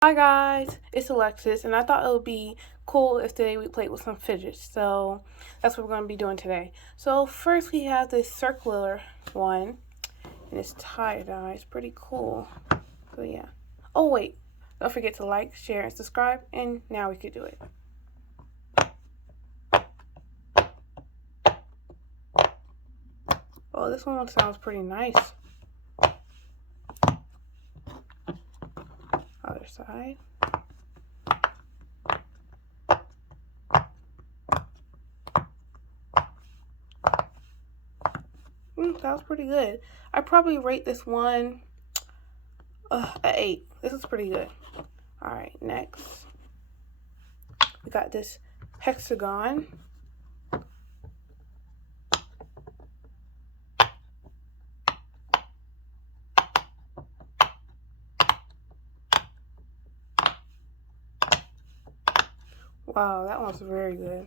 Hi guys, it's Alexis, and I thought it would be cool if today we played with some fidgets. So that's what we're going to be doing today. So first we have this circular one, and it's tie-dye. It's pretty cool. So yeah. Oh wait, don't forget to like, share, and subscribe. And now we could do it. Oh, this one sounds pretty nice. Other side. That was pretty good. I probably rate this one an 8. This is pretty good. Alright, next. We got this hexagon. Wow, that one's very good.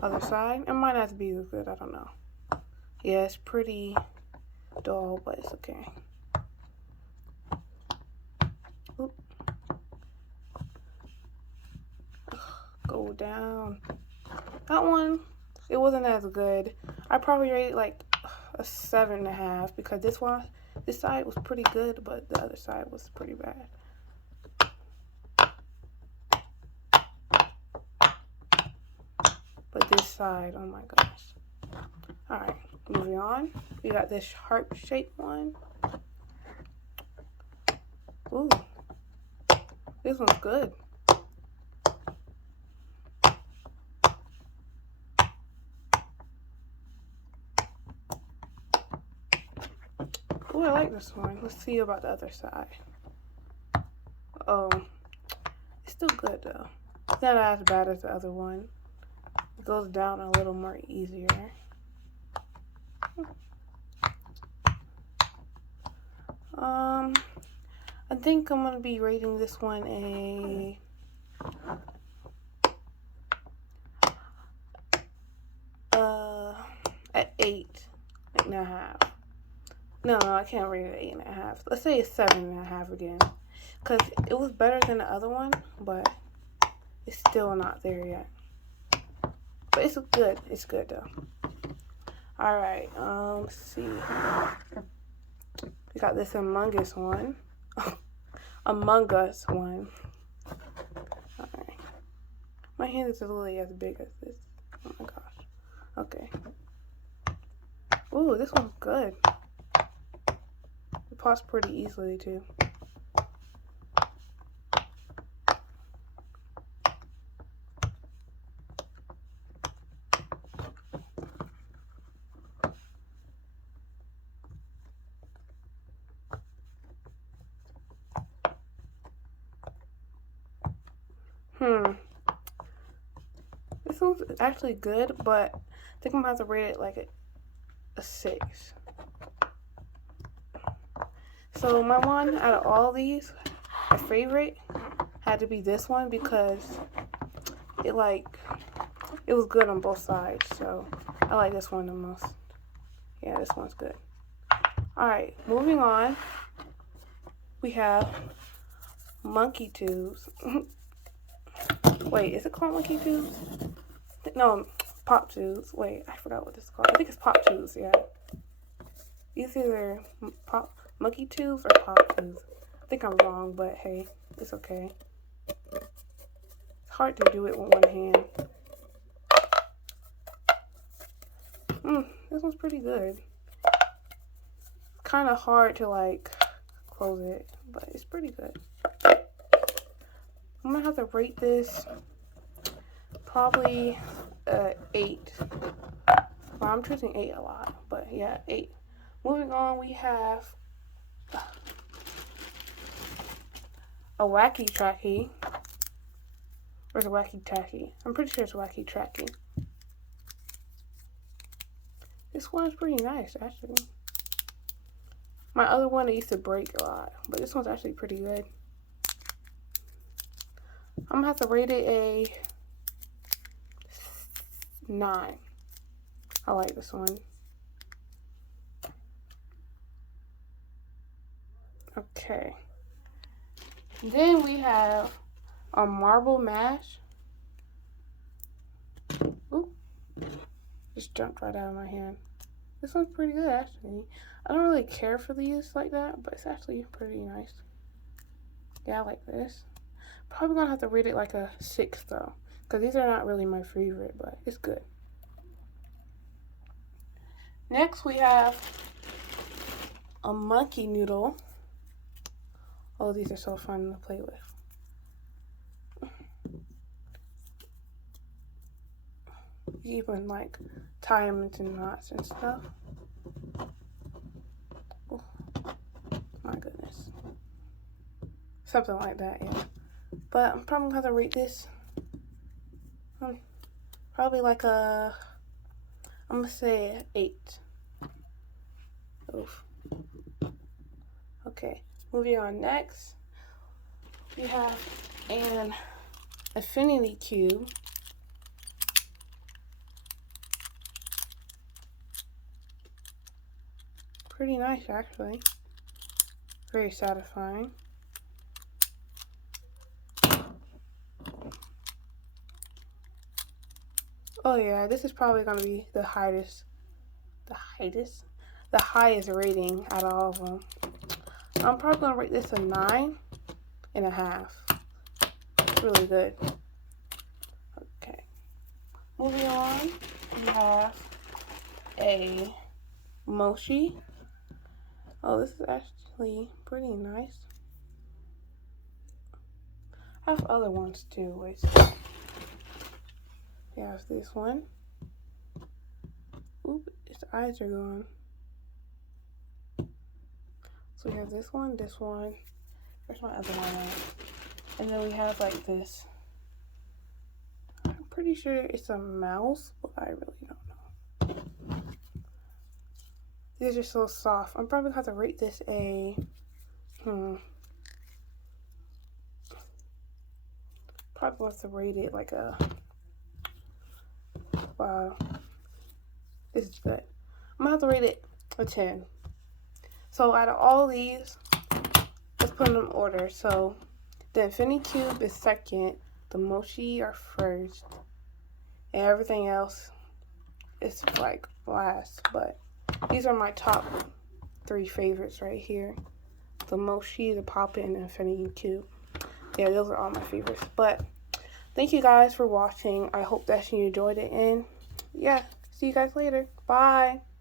Other side. It might not be as good. I don't know. Yeah, it's pretty dull, but it's okay. Oop. Go down. That one, it wasn't as good. I probably rate it like a 7.5 because this side was pretty good, but the other side was pretty bad. But this side, oh my gosh. Alright, moving on. We got this heart-shaped one. Ooh, this one's good. Ooh, I like this one. Let's see about the other side. Oh, it's still good though. It's not as bad as the other one. It goes down a little more easier. I think I'm gonna be rating this one a at 8.5. No, I can't rate it 8.5. Let's say it's 7.5 again, cause it was better than the other one, but it's still not there yet. But it's good. It's good though. All right. Let's see. We got this Among Us one. Among Us one. All right. My hand is literally as big as this. Oh my gosh. Okay. Ooh, this one's good. It pops pretty easily too. This one's actually good, but I think I'm gonna have to rate it like a 6. So my one out of all these, my favorite had to be this one because it was good on both sides. So I like this one the most. Yeah, this one's good. All right, moving on. We have monkey tubes. Wait, is it called monkey tubes? No, pop tubes. Wait, I forgot what this is called. I think it's pop tubes. Yeah, it's either monkey tubes or pop tubes. I think I'm wrong, but hey, it's okay. It's hard to do it with one hand. This one's pretty good. Kind of hard to like close it, but it's pretty good. I'm gonna have to rate this probably 8. Well, I'm choosing 8 a lot, but yeah, 8. Moving on, we have a wacky tracky. Or is it wacky tacky? I'm pretty sure it's wacky tracky. This one is pretty nice, actually. My other one, I used to break a lot, but this one's actually pretty good. I'm gonna have to rate it a 9. I like this one. Okay. Then we have our marble mash. Oop, just jumped right out of my hand. This one's pretty good actually. I don't really care for these like that, but it's actually pretty nice. Yeah, I like this. Probably gonna have to rate it like a 6 though, because these are not really my favorite, but it's good. Next we have a monkey noodle. Oh, these are so fun to play with. You even like tie them into knots and stuff. Oh, my goodness. Something like that, yeah. But I'm probably gonna have to rate this. Probably like I'm gonna say 8. Oof. Okay, moving on. Next, we have an infinity cube. Pretty nice, actually. Very satisfying. Oh yeah, this is probably gonna be the highest rating out of all of them. I'm probably gonna rate this a 9.5. It's really good. Okay, moving on, we have a mochi. Oh, this is actually pretty nice. I have other ones too. Wait. We have this one. Oop, its eyes are gone. So we have this one. Where's my other one at? And then we have like this. I'm pretty sure it's a mouse, but I really don't know. These are so soft. I'm probably gonna have to rate this a probably have to rate it like a wow. This is good. I'm gonna have to rate it a 10. So out of all these, let's put them in order. So the infinity cube is second, the mochi are first, and everything else is like last. But these are my top 3 favorites right here. The mochi, the pop-it, and the infinity cube. Yeah, those are all my favorites. But thank you guys for watching. I hope that you enjoyed it, and yeah, see you guys later. Bye.